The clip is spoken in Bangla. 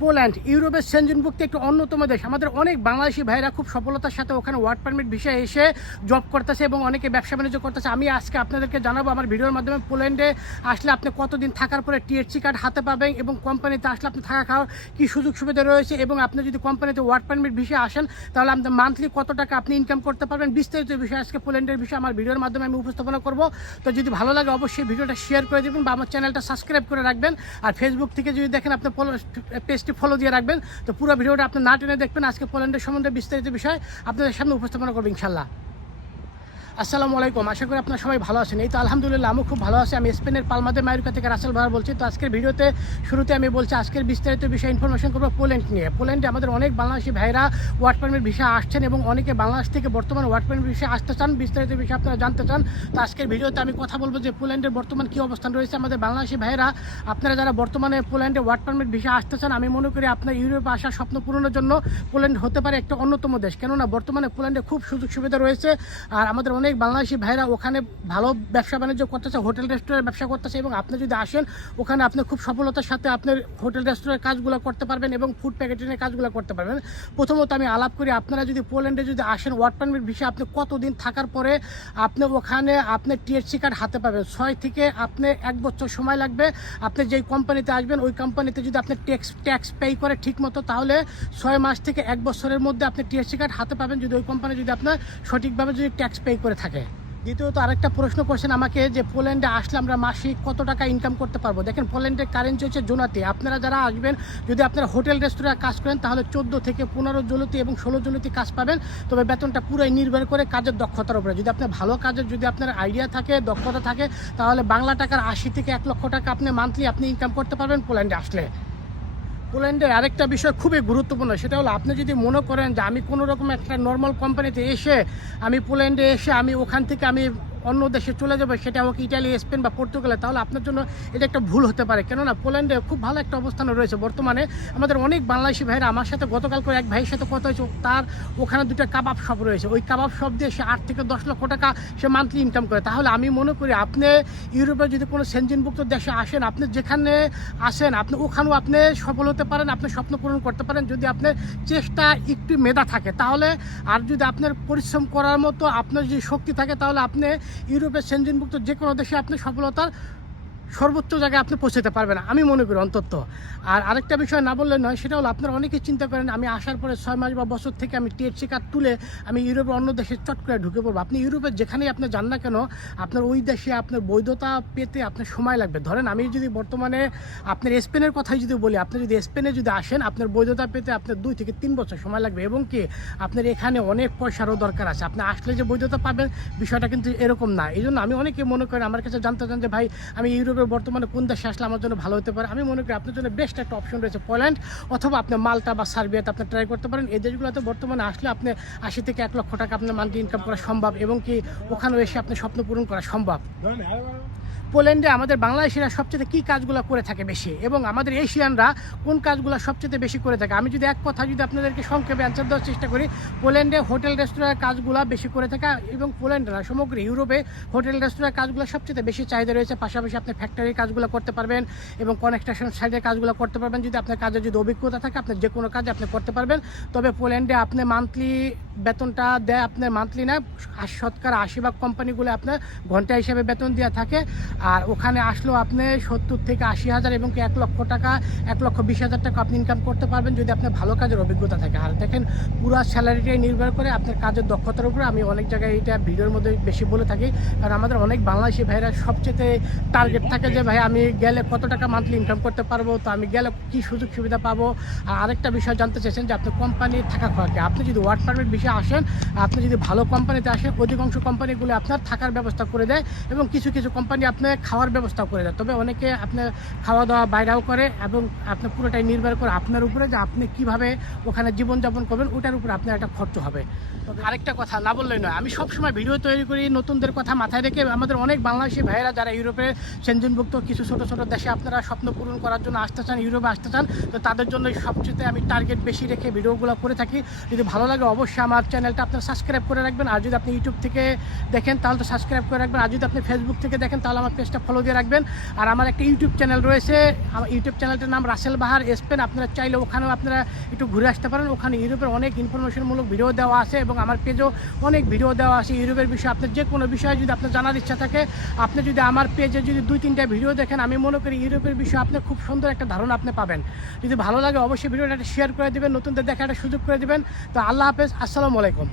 পোল্যান্ড, ইউরোপের সেঞ্জনভুক্ত একটি অন্যতম দেশ। আমাদের অনেক বাংলাদেশি ভাইরা খুব সফলতার সাথে ওখানে ওয়ার্ক পারমিট বিষয়ে এসে জব করতেছে এবং অনেকে ব্যবসা বাণিজ্য করতেছে। আমি আজকে আপনাদেরকে জানাব আমার ভিডিওর মাধ্যমে পোল্যান্ডে আসলে আপনি কতদিন থাকার পরে টিএসসি কার্ড হাতে পাবেন এবং কোম্পানিতে আসলে আপনি থাকা খাওয়ার কী সুযোগ সুবিধা রয়েছে এবং আপনি যদি কোম্পানিতে ওয়ার্ক পারমিট বিষয়ে আসেন, তাহলে আপনার মান্থলি কত টাকা আপনি ইনকাম করতে পারবেন? বিস্তারিত বিষয় আজকে পোল্যান্ডের বিষয়ে আমার ভিডিওর মাধ্যমে আমি উপস্থাপনা করব। তো যদি ভালো লাগে অবশ্যই ভিডিওটা শেয়ার করে দেবেন বা আমার চ্যানেলটা সাবস্ক্রাইব করে রাখবেন। আর ফেসবুক থেকে যদি দেখেন আপনি পেজটি ফলো দিয়ে রাখবেন। তো পুরো ভিডিওটা আপনি না টেনে দেখবেন। আজকে পোল্যান্ডের সম্বন্ধে বিস্তারিত বিষয় আপনাদের সামনে উপস্থাপনা করবেন ইনশাল্লাহ আসসালামু আলাইকুম। আশা করি আপনারা সবাই ভালো আছেন। এই তো আলহামদুলিল্লাহ আমি খুব ভালো আছি। আমি স্পেনের পালমাদের মায়ুকা থেকে রাসেল ভাড়া বলছি। তো আজকের ভিডিওতে শুরুতে আমি বলছি, আজকের বিস্তারিত বিষয়ে ইনফরমেশন করব পোল্যান্ড নিয়ে। পোল্যান্ডে আমাদের অনেক বাংলাদেশি ভাইরা ওয়ার্ক পারমিট ভিসা আসছেন এবং অনেকে বাংলাদেশ থেকে বর্তমানে ওয়ার্ক পারমিট ভিসা আসতে চান। বিস্তারিত বিষয়ে আপনারা জানতে চান। তো আজকের ভিডিওতে আমি কথা বলব যে পোল্যান্ডের বর্তমান কী অবস্থান রয়েছে আমাদের বাংলাদেশি ভাইরা আপনারা যারা বর্তমানে পোল্যান্ডে ওয়ার্ক পারমিট ভিসা আসতে চান, আমি মনে করি আপনার ইউরোপে আসার স্বপ্ন পূরণের জন্য পোল্যান্ড হতে পারে একটা অন্যতম দেশ। কেননা বর্তমানে পোল্যান্ডে খুব সুযোগ সুবিধা রয়েছে। আর আমাদের অনেক বাংলাদেশি ভাইরা ওখানে ভালো ব্যবসা বাণিজ্য করতেছে, হোটেল, রেস্টুরেন্টের ব্যবসা করতেছে এবং আপনি যদি আসেন, ওখানে আপনি খুব সফলতার সাথে আপনার হোটেল, রেস্টুরেন্টের কাজগুলো করতে পারবেন এবং ফুড প্যাকেটিংয়ের কাজগুলো করতে পারবেন। প্রথমত আমি আলাপ করি, আপনারা যদি পোল্যান্ডে যদি আসেন ওয়ার্ক পারমিট বিষয়ে আপনি কতদিন থাকার পরে আপনি ওখানে আপনি টিএসসি কার্ড হাতে পাবেন? ছয় থেকে আপনি এক বছর সময় লাগবে, আপনি যেই কোম্পানিতে আসবেন, ওই কোম্পানিতে যদি আপনি ট্যাক্স ট্যাক্স পে করে ঠিক মতো তাহলে ছয় মাস থেকে এক বছরের মধ্যে আপনি টিএসসি কার্ড হাতে পাবেন। যদি ওই কোম্পানি যদি আপনার সঠিকভাবে যদি ট্যাক্স পে করে থাকে। দ্বিতীয়ত আরেকটা প্রশ্ন করছেন আমাকে যে পোল্যান্ডে আসলে আমরা মাসিক কত টাকা ইনকাম করতে পারব? দেখেন পোল্যান্ডের কারেন্সি হচ্ছে জোনাতে। আপনারা যারা আসবেন, যদি আপনারা হোটেল রেস্টুরেন্টে কাজ করেন, তাহলে চোদ্দ থেকে পনেরো জলতি এবং ষোলো জলতি কাজ পাবেন। তবে বেতনটা পুরোই নির্ভর করে কাজের দক্ষতার উপরে। যদি আপনার ভালো কাজের, যদি আপনার আইডিয়া থাকে, দক্ষতা থাকে, তাহলে বাংলা টাকার আশি থেকে এক লক্ষ টাকা আপনি মান্থলি আপনি ইনকাম করতে পারবেন পোল্যান্ডে আসলে। পোল্যান্ডের আরেকটা বিষয় খুবই গুরুত্বপূর্ণ, সেটা হলো আপনি যদি মনে করেন যে আমি কোনোরকম একটা নর্মাল কোম্পানিতে এসে আমি পোল্যান্ডে এসে আমি ওখান থেকে আমি অন্য দেশে চলে যাবে, সেটা হোক ইটালি, স্পেন বা পর্তুগালে, তাহলে আপনার জন্য এটা একটা ভুল হতে পারে। কেননা পোল্যান্ডে খুব ভালো একটা অবস্থানে রয়েছে। বর্তমানে আমাদের অনেক বাংলাদেশি ভাইরা আমার সাথে গতকাল করে এক ভাইয়ের সাথে কথা হয়েছে, তার ওখানে দুটো কাবাব শপ রয়েছে। ওই কাবাব শপ দিয়ে সে আট থেকে দশ লক্ষ টাকা সে মান্থলি ইনকাম করে। তাহলে আমি মনে করি আপনি ইউরোপে যদি কোনো সেঞ্জিনভুক্ত দেশে আসেন, আপনি যেখানে আসেন, আপনি ওখানেও আপনি সফল হতে পারেন, আপনি স্বপ্ন পূরণ করতে পারেন। যদি আপনার চেষ্টা একটু মেধা থাকে, তাহলে আর যদি আপনার পরিশ্রম করার মতো আপনার যদি শক্তি থাকে, তাহলে আপনি ইউরোপের সেঞ্জিনভুক্ত যে কোনো দেশে আপনি সফলতার সর্বোচ্চ জায়গায় আপনি পৌঁছাতে পারবেন, আমি মনে করি অন্তত। আর আরেকটা বিষয় না বললে নয়, সেটা হলো আপনারা অনেকে চিন্তা করেন, আমি আসার পরে ছয় মাস বা বছর থেকে আমি টিএসসি কার্ড তুলে আমি ইউরোপের অন্য দেশে চট করে ঢুকে পড়ব। আপনি ইউরোপের যেখানেই আপনি যান না কেন, আপনার ওই দেশে আপনার বৈধতা পেতে আপনার সময় লাগবে। ধরেন আমি যদি বর্তমানে আপনার স্পেনের কথাই যদি বলি, আপনি যদি স্পেনে যদি আসেন, আপনার বৈধতা পেতে আপনার দুই থেকে তিন বছর সময় লাগবে। এবং কি, আপনার এখানে অনেক পয়সারও দরকার আছে। আপনি আসলে যে বৈধতা পাবেন, বিষয়টা কিন্তু এরকম না। এই জন্য আমি অনেকে মনে করি আমার কাছে জানতে চান যে ভাই, আমি ইউরোপের বর্তমানে কোন দেশে আসলে আমার জন্য ভালো হতে পারে? আমি মনে করি আপনার জন্য বেস্ট একটা অপশন রয়েছে পোল্যান্ড অথবা আপনি মালটা বা সার্বিয়াতে আপনি ট্রাই করতে পারেন। এই দেশগুলোতে বর্তমানে আসলে আপনি আশি থেকে এক লক্ষ টাকা আপনার মান্থলি ইনকাম করা সম্ভব এবং কি ওখানে এসে আপনি স্বপ্ন পূরণ করা সম্ভব। পোল্যান্ডে আমাদের বাংলাদেশিরা সবচেয়ে কী কাজগুলো করে থাকে বেশি? এবং আমাদের এশিয়ানরা কোন কাজগুলো সবচেয়ে বেশি করে থাকে? আমি যদি এক কথা যদি আপনাদেরকে সংক্ষেপে অ্যান্সার দেওয়ার চেষ্টা করি, পোল্যান্ডে হোটেল রেস্টুরেন্টের কাজগুলো বেশি করে থাকে এবং পোল্যান্ডরা সমগ্র ইউরোপে হোটেল, রেস্তোরাঁর কাজগুলো সবচেয়ে বেশি চাহিদা রয়েছে। পাশাপাশি আপনি ফ্যাক্টরির কাজগুলো করতে পারবেন এবং কনস্ট্রাকশন সাইডের কাজগুলো করতে পারবেন। যদি আপনার কাজে যদি অভিজ্ঞতা থাকে, আপনি যে কোনো কাজ আপনি করতে পারবেন। তবে পোল্যান্ডে আপনি মান্থলি বেতনটা দেয় আপনার মান্থলি না শতকরা আশি কোম্পানিগুলো আপনার ঘণ্টা হিসাবে বেতন দেওয়া থাকে। আর ওখানে আসলেও আপনি সত্তর থেকে আশি হাজার এবং এক লক্ষ টাকা, এক লক্ষ বিশ হাজার টাকা আপনি ইনকাম করতে পারবেন যদি আপনার ভালো কাজের অভিজ্ঞতা থাকে। আর দেখেন, পুরো স্যালারিটাই নির্ভর করে আপনার কাজের দক্ষতার উপরে। আমি অনেক জায়গায় এটা ভিডিওর মধ্যে বেশি বলে থাকি। কারণ আমাদের অনেক বাংলাদেশি ভাইরা সবচেয়ে টার্গেট থাকে যে, ভাই, আমি গেলে কত টাকা মান্থলি ইনকাম করতে পারব? তো আমি গেলে কী সুযোগ সুবিধা পাবো? আর আরেকটা বিষয় জানতে চাইছেন যে, আপনি কোম্পানি থাকা খাওয়াকে আপনি যদি ওয়ার্ক পারমিট বিষয়ে আসেন, আপনি যদি ভালো কোম্পানিতে আসেন, অধিকাংশ কোম্পানিগুলো আপনার থাকার ব্যবস্থা করে দেয় এবং কিছু কিছু কোম্পানি আপনার খাওয়ার ব্যবস্থা করে দেয়। তবে অনেকে আপনার খাওয়া দাওয়া বাইরেও করে এবং আপনার পুরোটাই নির্ভর করে আপনার উপরে যে আপনি কীভাবে ওখানে জীবনযাপন করবেন, ওটার উপরে আপনার একটা খরচ হবে। আরেকটা কথা, না বললেই নয়, আমি সবসময় ভিডিও তৈরি করি, নতুনদের কথা মাথায় রেখে আমাদের অনেক বাংলাদেশি ভাইয়েরা যারা ইউরোপে সেঞ্জনভুক্ত কিছু ছোট ছোট দেশে আপনারা স্বপ্ন পূরণ করার জন্য আসতে চান, ইউরোপে আসতে চান, তো তাদের জন্য সবচেয়ে আমি টার্গেট বেশি রেখে ভিডিওগুলো করে থাকি। যদি ভালো লাগে অবশ্যই আমার চ্যানেলটা আপনারা সাবস্ক্রাইব করে রাখবেন, আর যদি আপনি ইউটিউব থেকে দেখেন, তাহলে তো সাবস্ক্রাইব করে রাখবেন, আর যদি আপনি ফেসবুক থেকে দেখেন, তাহলে আমার পেজটা ফলো দিয়ে রাখবেন। আর আমার একটা ইউটিউব চ্যানেল রয়েছে। আমার ইউটিউব চ্যানেলটার নাম রাসেল বাহার এসপেন আপনারা চাইলে ওখানেও আপনারা একটু ঘুরে আসতে পারেন। ওখানে ইউরোপের অনেক ইনফরমেশনমূলক ভিডিও দেওয়া আছে এবং আমার পেজেও অনেক ভিডিও দেওয়া আছে ইউরোপের বিষয়ে। আপনার যে কোনো বিষয়ে যদি আপনার জানার ইচ্ছা থাকে, আপনি যদি আমার পেজে যদি দুই, তিনটা ভিডিও দেখেন, আমি মনে করি ইউরোপের বিষয়ে আপনি খুব সুন্দর একটা ধারণা আপনি পাবেন। যদি ভালো লাগে, অবশ্যই ভিডিওটা শেয়ার করে দেবেন, নতুনদের দেখা একটা সুযোগ করে দেবেন। তো আল্লাহ হাফেজ, আসসালামু আলাইকুম।